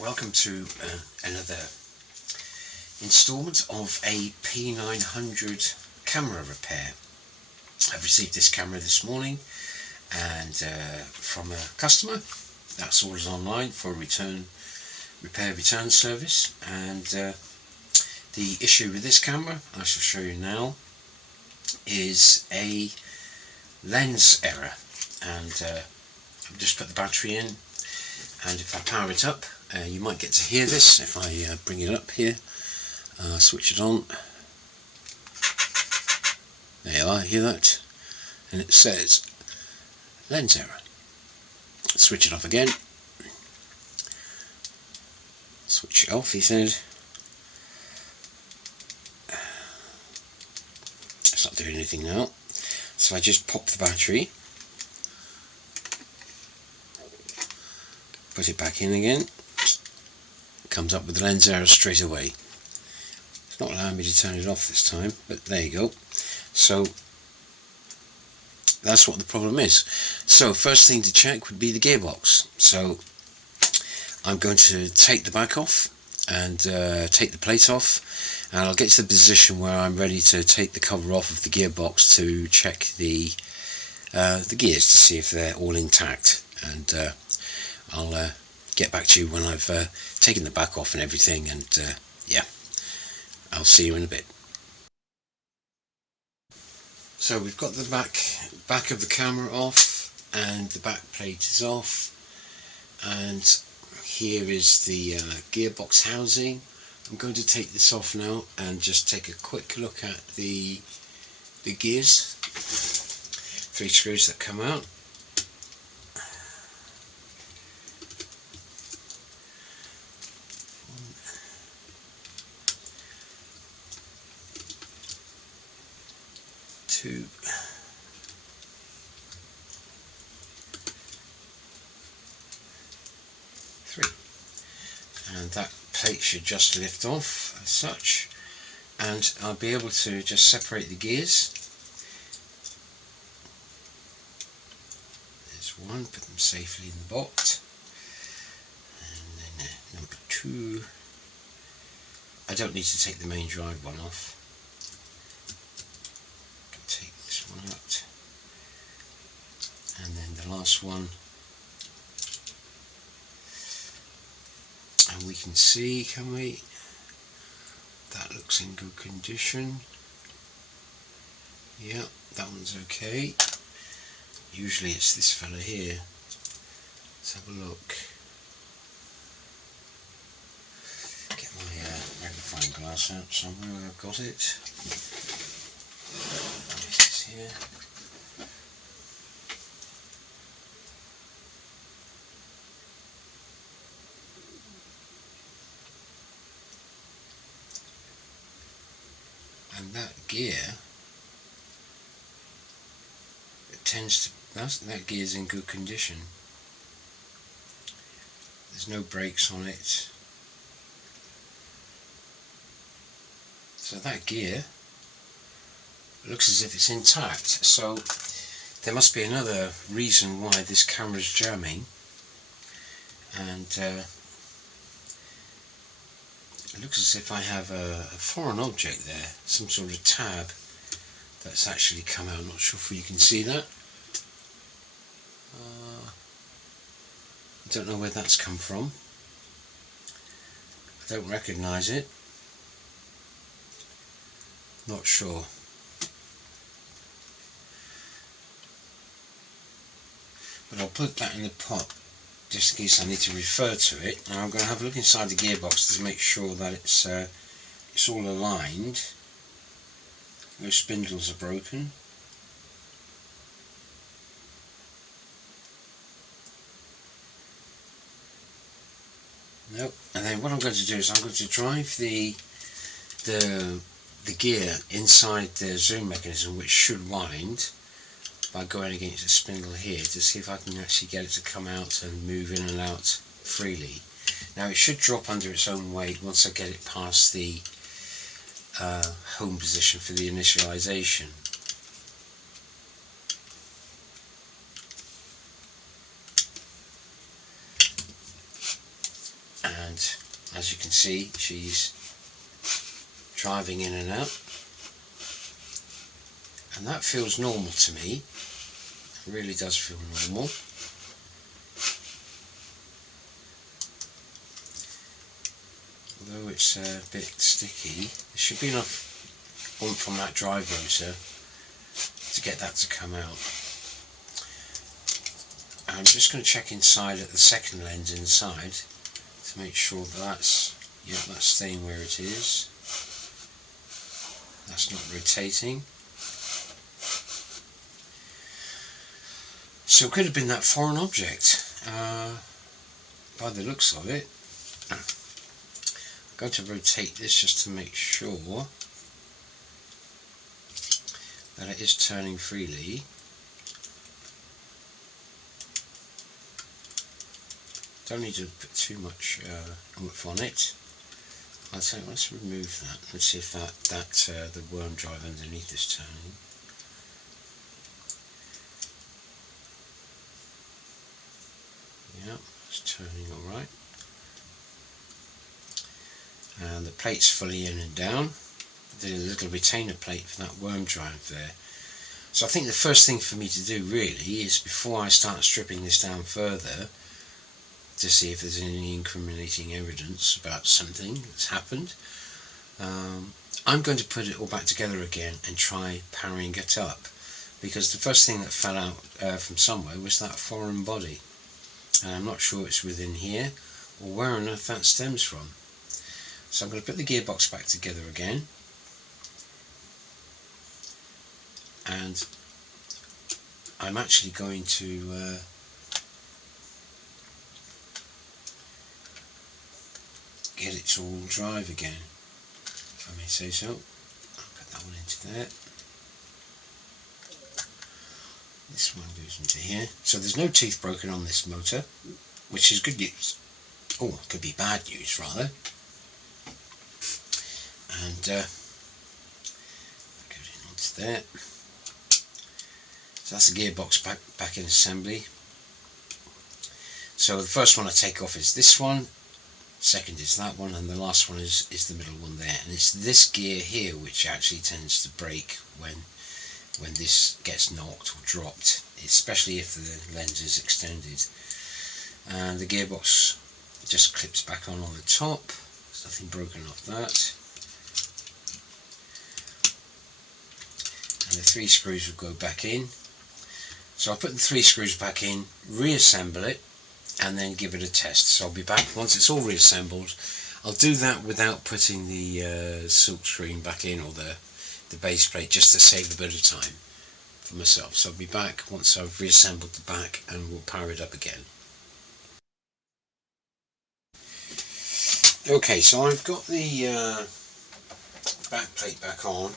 Welcome to another instalment of a P900 camera repair. I've received this camera this morning and from a customer that's ordered online for a repair return service, and the issue with this camera, I shall show you now, is a lens error. And I've just put the battery in, and if I power it up, you might get to hear this if I bring it up here, switch it on. There you are, hear that? And it says lens error. Switch it off again. Switch it off, he said. It's not doing anything now. So I just pop the battery, put it back in again. Comes up with the lens error straight away. It's not allowing me to turn it off this time, but there you go. So that's what the problem is. So first thing to check would be the gearbox. So I'm going to take the back off and take the plate off, and I'll get to the position where I'm ready to take the cover off of the gearbox to check the gears to see if they're all intact, and I'll get back to you when I've taken the back off and everything, and yeah, I'll see you in a bit. So we've got the back of the camera off, and the back plate is off, and here is the gearbox housing. I'm going to take this off now and just take a quick look at the gears. 3 screws that come out. Two, three, and that plate should just lift off as such, and I'll be able to just separate the gears. There's one, put them safely in the box, and then number 2, I don't need to take the main drive one off. Take this one out, and then the last one, and we can see, can we, that looks in good condition. Yeah, that one's okay. Usually it's this fella here. Let's have a look. Get my magnifying glass out somewhere where I've got it. Here. And that gear, it tends to, that gear's in good condition. There's no brakes on it. So that gear looks as if it's intact, so there must be another reason why this camera's jamming, and it looks as if I have a foreign object there, some sort of tab that's actually come out. I'm not sure if you can see that. I don't know where that's come from. I don't recognise it. Not sure. But I'll put that in the pot just in case I need to refer to it. Now I'm going to have a look inside the gearbox to make sure that it's all aligned. No spindles are broken. Nope. And then what I'm going to do is I'm going to drive the gear inside the zoom mechanism, which should wind, by going against the spindle here to see if I can actually get it to come out and move in and out freely. Now it should drop under its own weight once I get it past the home position for the initialization. and as you can see, she's driving in and out, and that feels normal to me. It really does feel normal. Although it's a bit sticky, there should be enough oomph from that drive motor to get that to come out. I'm just going to check inside at the second lens inside to make sure that that's staying where it is. That's not rotating. So it could have been that foreign object by the looks of it. I'm going to rotate this just to make sure that it is turning freely. Don't need to put too much oomph on it. I'll say let's remove that. Let's see if the worm drive underneath is turning. Yeah, it's turning alright. And the plate's fully in and down. The little retainer plate for that worm drive there. So I think the first thing for me to do really is, before I start stripping this down further, to see if there's any incriminating evidence about something that's happened, I'm going to put it all back together again and try powering it up, because the first thing that fell out from somewhere was that foreign body, and I'm not sure it's within here or where on earth that stems from. So I'm going to put the gearbox back together again, and I'm actually going to get it to all drive again, if I may say so. I'll put that one into there. This one goes into here. So there's no teeth broken on this motor, which is good news. Oh, it could be bad news rather. And go in onto there. So that's the gearbox back in assembly. So the first one I take off is this one, second is that one, and the last one is the middle one there. And it's this gear here which actually tends to break when this gets knocked or dropped, especially if the lens is extended. And the gearbox just clips back on the top. There's nothing broken off that. And the 3 screws will go back in. So I'll put the 3 screws back in, reassemble it, and then give it a test. So I'll be back once it's all reassembled. I'll do that without putting the silk screen back in, or the base plate, just to save a bit of time for myself. So I'll be back once I've reassembled the back, and we'll power it up again. Okay, so I've got the back plate back on,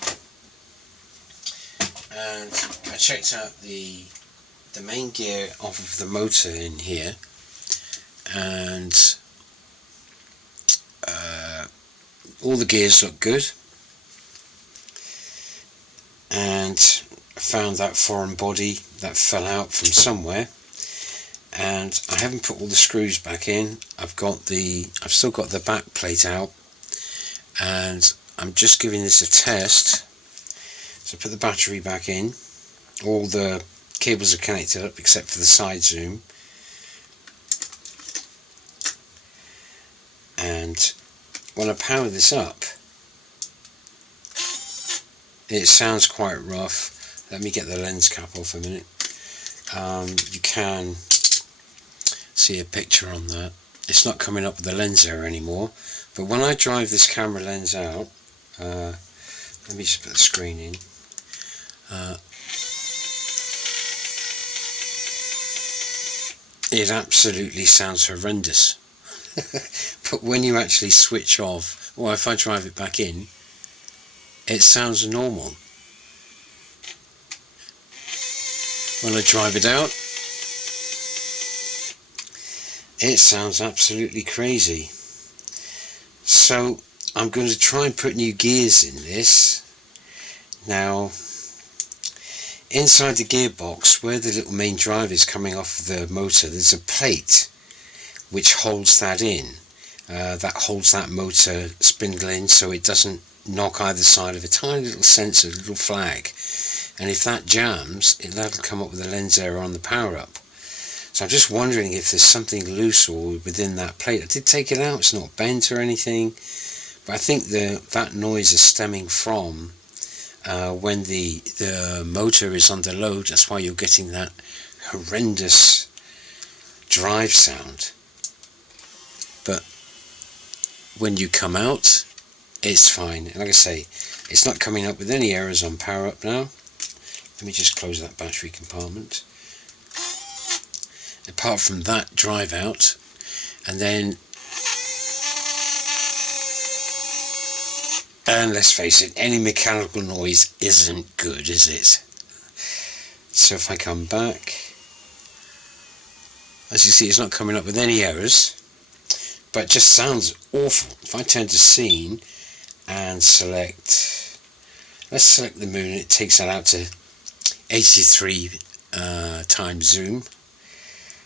and I checked out the main gear off of the motor in here, and all the gears look good, and I found that foreign body that fell out from somewhere, and I haven't put all the screws back in. I've still got the back plate out, and I'm just giving this a test. So put the battery back in, all the cables are connected up except for the side zoom, and when I power this up, it sounds quite rough. Let me get the lens cap off a minute. You can see a picture on that. It's not coming up with the lens error anymore, but when I drive this camera lens out, let me just put the screen in. It absolutely sounds horrendous. But when you actually switch off, or if I drive it back in, it sounds normal. When I drive it out, it sounds absolutely crazy. So I'm going to try and put new gears in this. Now, inside the gearbox, where the little main drive is coming off the motor, there's a plate which holds that in, that holds that motor spindle in so it doesn't knock either side of a tiny little sensor, little flag, and if that jams, that'll come up with a lens error on the power up. So I'm just wondering if there's something loose or within that plate. I did take it out, it's not bent or anything, but I think that noise is stemming from when the motor is under load. That's why you're getting that horrendous drive sound. But when you come out, it's fine. Like I say, it's not coming up with any errors on power up now. Let me just close that battery compartment. Apart from that drive out, and let's face it, any mechanical noise isn't good, is it? So if I come back, as you see, it's not coming up with any errors, but it just sounds awful. If I turn to scene and let's select the moon, it takes that out to 83 times zoom.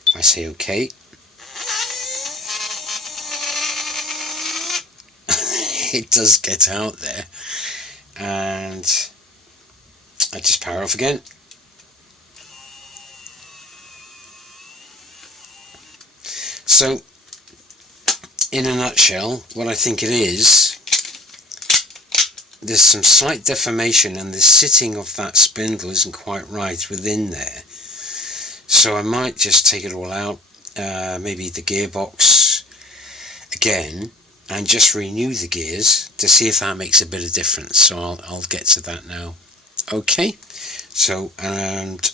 If I say OK, it does get out there, and I just power off again. So in a nutshell, what I think it is, there's some slight deformation and the sitting of that spindle isn't quite right within there. So I might just take it all out, maybe the gearbox again, and just renew the gears to see if that makes a bit of difference. So I'll get to that now. Okay, so and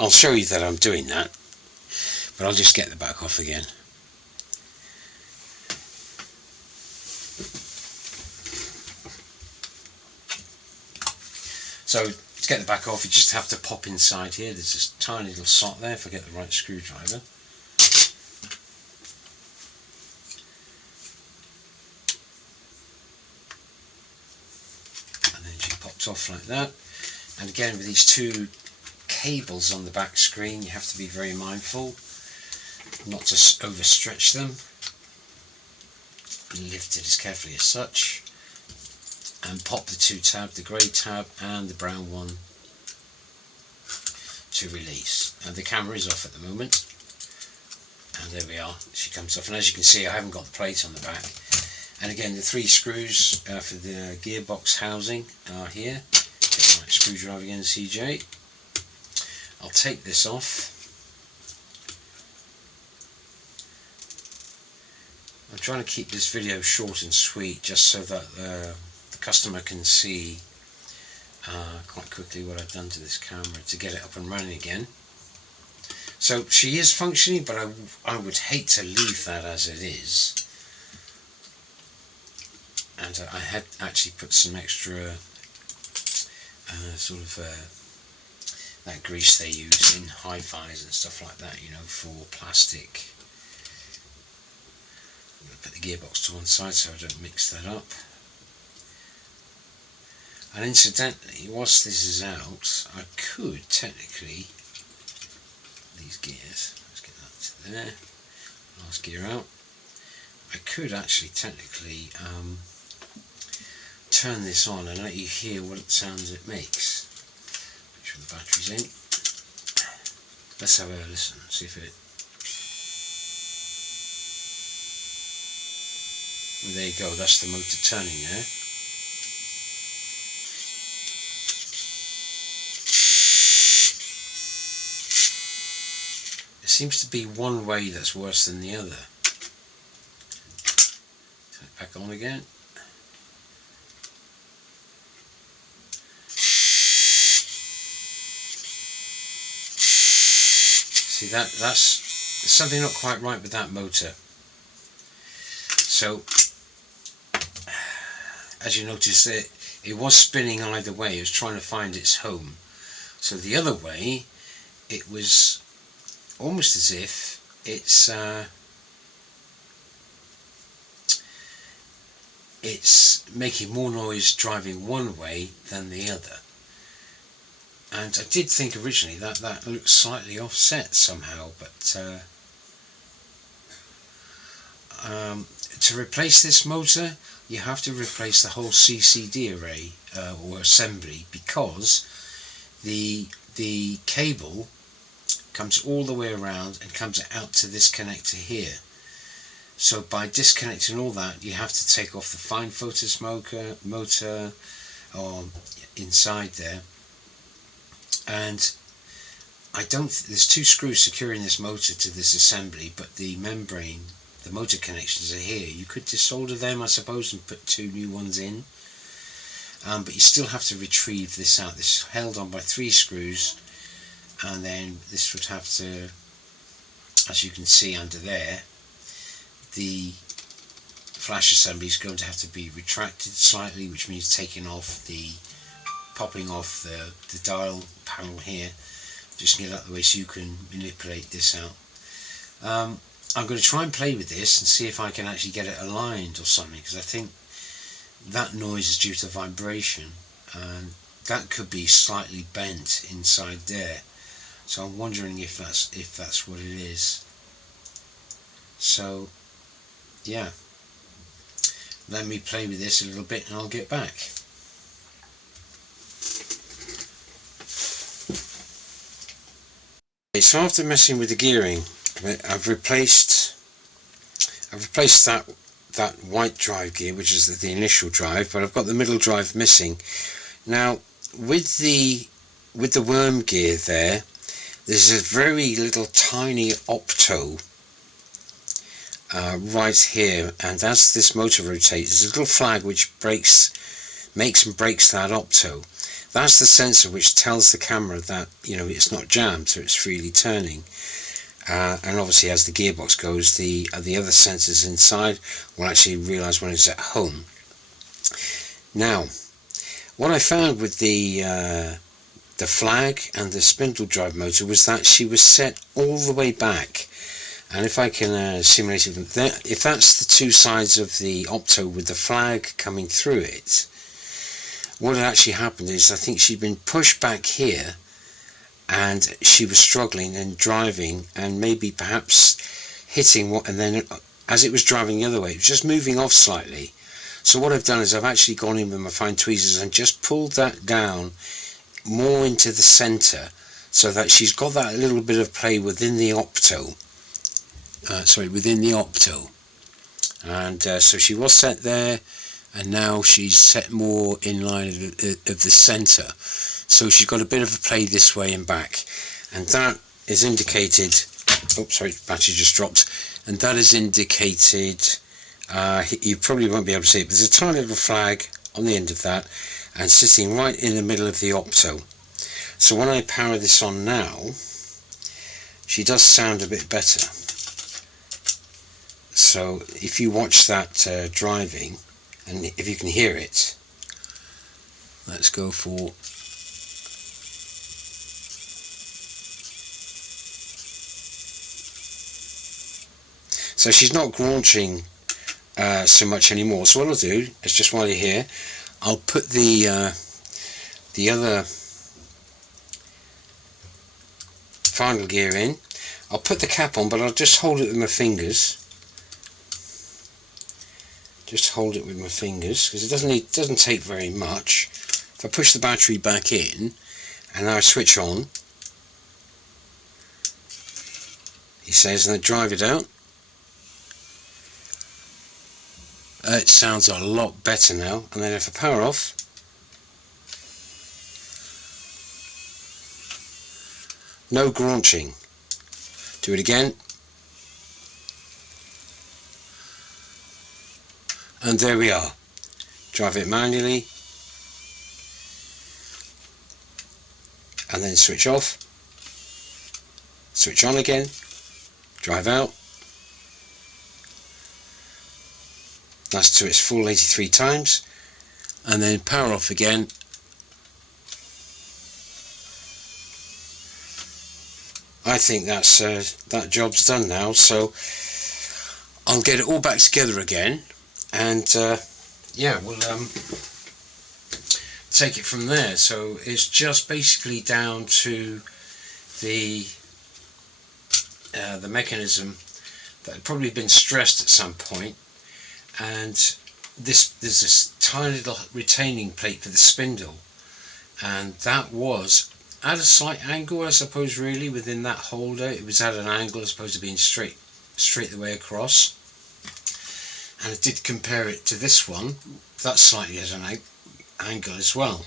I'll show you that I'm doing that, but I'll just get the back off again. So to get the back off, you just have to pop inside here. There's this tiny little slot there if I get the right screwdriver. And then she pops off like that. And again, with these two cables on the back screen, you have to be very mindful not to overstretch them. Lift it as carefully as such. And pop the two tabs, the grey tab and the brown one, to release. And the camera is off at the moment. And there we are, she comes off. And as you can see, I haven't got the plate on the back. And again, the three screws for the gearbox housing are here. Get my screwdriver again, CJ. I'll take this off. I'm trying to keep this video short and sweet just so that the customer can see quite quickly what I've done to this camera to get it up and running again. So she is functioning, but I would hate to leave that as it is. And I had actually put some extra that grease they use in hi-fis and stuff like that, you know, for plastic. I'm going to put the gearbox to one side so I don't mix that up. And incidentally, whilst this is out, I could technically, these gears, let's get that to there, last gear out, I could actually technically turn this on and let you hear what sounds it makes. Make sure the battery's in. Let's have a listen, see if it... And there you go, that's the motor turning there. Seems to be one way that's worse than the other. Turn it back on again. See, that's something not quite right with that motor. So as you notice, it was spinning either way. It was trying to find its home. So the other way, it was almost as if it's making more noise driving one way than the other. And I did think originally that looked slightly offset somehow, but to replace this motor, you have to replace the whole CCD array or assembly, because the cable comes all the way around and comes out to this connector here. So by disconnecting all that, you have to take off the fine photos motor or inside there, and there's two screws securing this motor to this assembly, but the membrane, the motor connections are here. You could desolder them, I suppose, and put two new ones in, but you still have to retrieve this out. This is held on by 3 screws, and then this would have to, as you can see under there, the flash assembly is going to have to be retracted slightly, which means popping off the dial panel here. Just get out of the way so you can manipulate this out. I'm going to try and play with this and see if I can actually get it aligned or something, because I think that noise is due to vibration, and that could be slightly bent inside there. So I'm wondering if that's what it is. So yeah, let me play with this a little bit and I'll get back. So after messing with the gearing, I've replaced that white drive gear, which is the initial drive, but I've got the middle drive missing. Now with the worm gear there's a very little tiny opto right here, and as this motor rotates, there's a little flag which makes and breaks that opto. That's the sensor which tells the camera that, it's not jammed, so it's freely turning. And obviously as the gearbox goes, the other sensors inside will actually realise when it's at home. Now, what I found with the flag and the spindle drive motor was that she was set all the way back. And if I can simulate it, if that's the two sides of the opto with the flag coming through it, what had actually happened is I think she'd been pushed back here and she was struggling and driving and maybe perhaps hitting and then as it was driving the other way, it was just moving off slightly. So what I've done is I've actually gone in with my fine tweezers and just pulled that down more into the centre, so that she's got that little bit of play within the opto. And so she was set there, and now she's set more in line of the centre, so she's got a bit of a play this way and back, and that is indicated, battery just dropped, and that is indicated, you probably won't be able to see it, but there's a tiny little flag on the end of that and sitting right in the middle of the opto. So when I power this on now, she does sound a bit better. So if you watch that driving, and if you can hear it, let's go for so she's not graunching so much anymore. So what I'll do is, just while you're here, I'll put the other final gear in. I'll put the cap on, but I'll just hold it with my fingers. Just hold it with my fingers, because it doesn't take very much. If I push the battery back in and now I switch on, he says, and I drive it out, it sounds a lot better now. And then if I power off, no graunching. Do it again, and there we are. Drive it manually and then switch off, switch on again, drive out. That's to its full 83 times, and then power off again. I think that's that job's done now, so I'll get it all back together again, and yeah, we'll take it from there. So it's just basically down to the mechanism that had probably been stressed at some point, and there's this tiny little retaining plate for the spindle, and that was at a slight angle, I suppose, really, within that holder. It was at an angle as opposed to being straight the way across. And I did compare it to this one, that's slightly at an angle as well.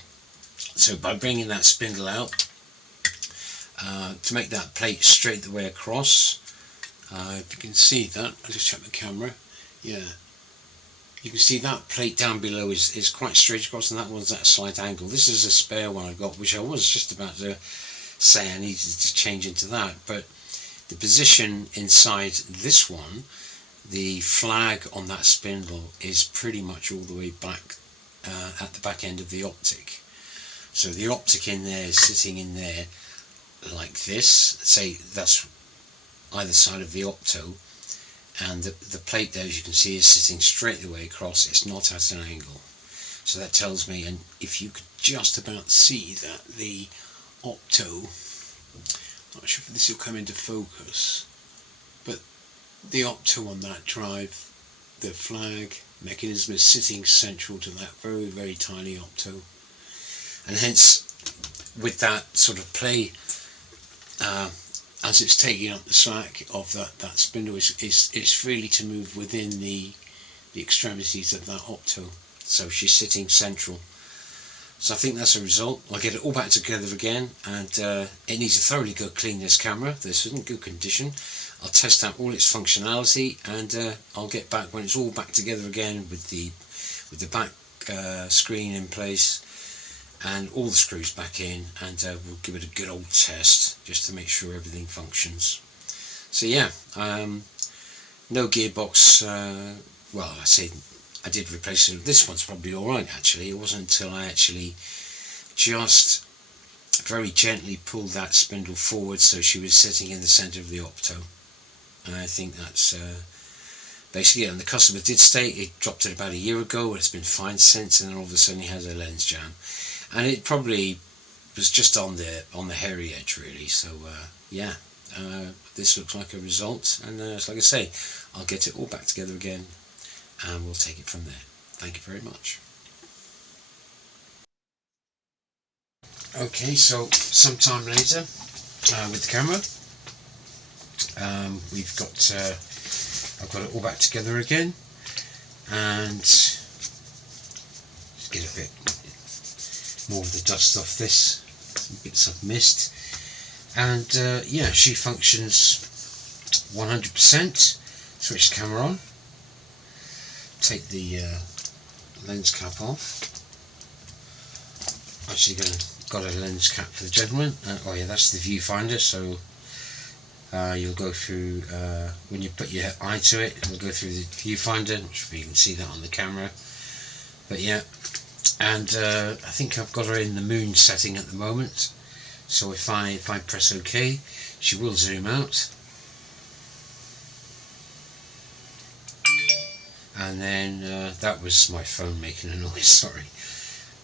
So by bringing that spindle out to make that plate straight the way across, if you can see that, I'll just check the camera, yeah, you can see that plate down below is quite straight across, and that one's at a slight angle. This is a spare one I got, which I was just about to say I needed to change into that, but the position inside this one, the flag on that spindle is pretty much all the way back at the back end of the optic. So the optic in there is sitting in there like this, say that's either side of the opto, and the plate there, as you can see, is sitting straight the way across. It's not at an angle. So that tells me, and if you could just about see that the opto, not sure if this will come into focus, but the opto on that drive, the flag mechanism is sitting central to that very, very tiny opto, and hence with that sort of play, as it's taking up the slack of that spindle, it's freely to move within the extremities of that opto. So she's sitting central. So I think that's a result. I'll get it all back together again, and it needs a thoroughly good clean, this camera. This is in good condition. I'll test out all its functionality, and I'll get back when it's all back together again with the back screen in place and all the screws back in, and we'll give it a good old test just to make sure everything functions. So yeah, no gearbox. Well, I did replace it. This one's probably alright actually. It wasn't until I actually just very gently pulled that spindle forward so she was sitting in the centre of the opto. And I think that's basically it. And the customer did state it dropped it about a year ago, it's been fine since, and then all of a sudden he has a lens jam. And it probably was just on the hairy edge really. So yeah, this looks like a result, and so like I say, I'll get it all back together again, and we'll take it from there. Thank you very much. Okay, so sometime later with the camera, we've got I've got it all back together again, and just get a bit more of the dust off this, some bits of mist, and yeah, she functions 100%. Switch the camera on, take the lens cap off. Actually got a lens cap for the gentleman. Oh yeah, that's the viewfinder, so you'll go through, when you put your eye to it, it'll go through the viewfinder. I'm sure you can see that on the camera, but yeah. And I think I've got her in the moon setting at the moment, so if I press OK, she will zoom out, and then that was my phone making a noise, sorry.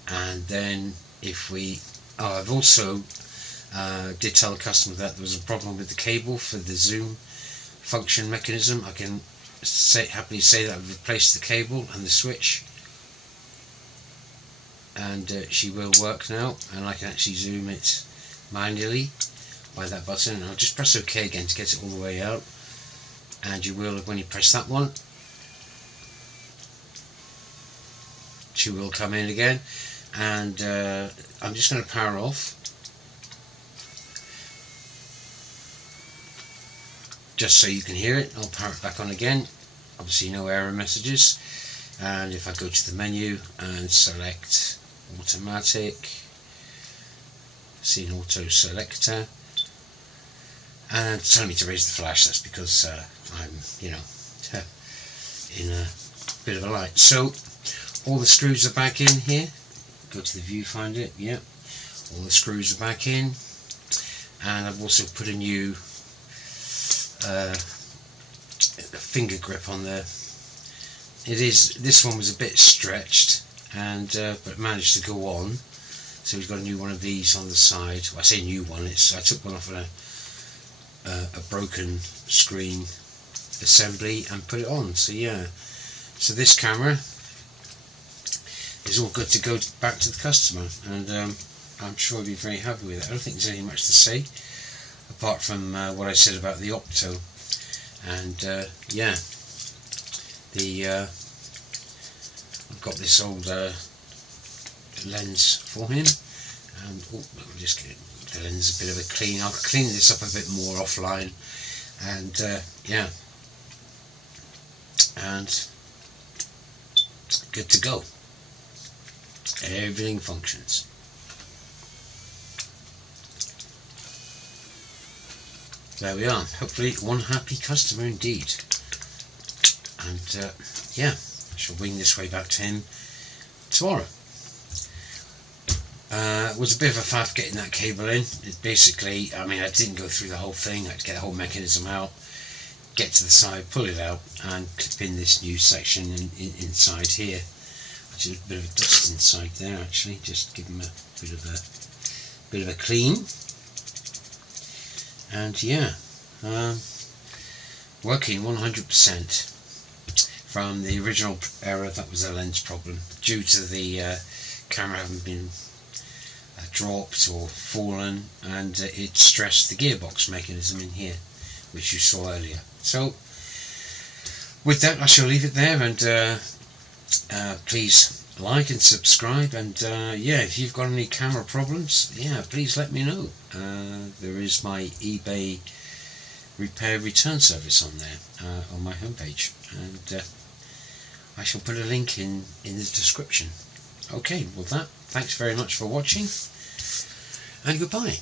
And then if we, I've also did tell the customer that there was a problem with the cable for the zoom function mechanism. I can happily say that I've replaced the cable and the switch, and she will work now, and I can actually zoom it manually by that button. And I'll just press OK again to get it all the way out, and you will, when you press that one, she will come in again. And I'm just going to power off, just so you can hear it. I'll power it back on again, obviously no error messages. And if I go to the menu and select automatic, see an auto selector, and it's telling me to raise the flash. That's because I'm, you know, in a bit of a light. So all the screws are back in here. Go to the viewfinder, yeah, all the screws are back in, and I've also put a new finger grip on there. This one was a bit stretched, and but managed to go on. So we've got a new one of these on the side. Well, I say new one. I took one off a broken screen assembly and put it on. So yeah, so this camera is all good to go back to the customer, and I'm sure he'll be very happy with it. I don't think there's anything much to say apart from what I said about the Opto, and yeah, I've got this old lens for him, and we'll just get the lens a bit of a clean. I'll clean this up a bit more offline, and yeah, and good to go. Everything functions. There we are. Hopefully one happy customer indeed. And yeah, I shall wing this way back to him tomorrow. It was a bit of a faff getting that cable in. It basically, I mean, I didn't go through the whole thing. I had to get the whole mechanism out, get to the side, pull it out, and clip in this new section inside here. Actually, a bit of a dust inside there. Actually, just give them a bit of a clean. And yeah, working 100% from the original error. That was a lens problem due to the camera having been dropped or fallen, and it stressed the gearbox mechanism in here, which you saw earlier. So with that, I shall leave it there, and please like and subscribe, and yeah, if you've got any camera problems, yeah, please let me know. There is my eBay repair return service on there, on my homepage, and I shall put a link in the description. Okay, with that, thanks very much for watching, and goodbye.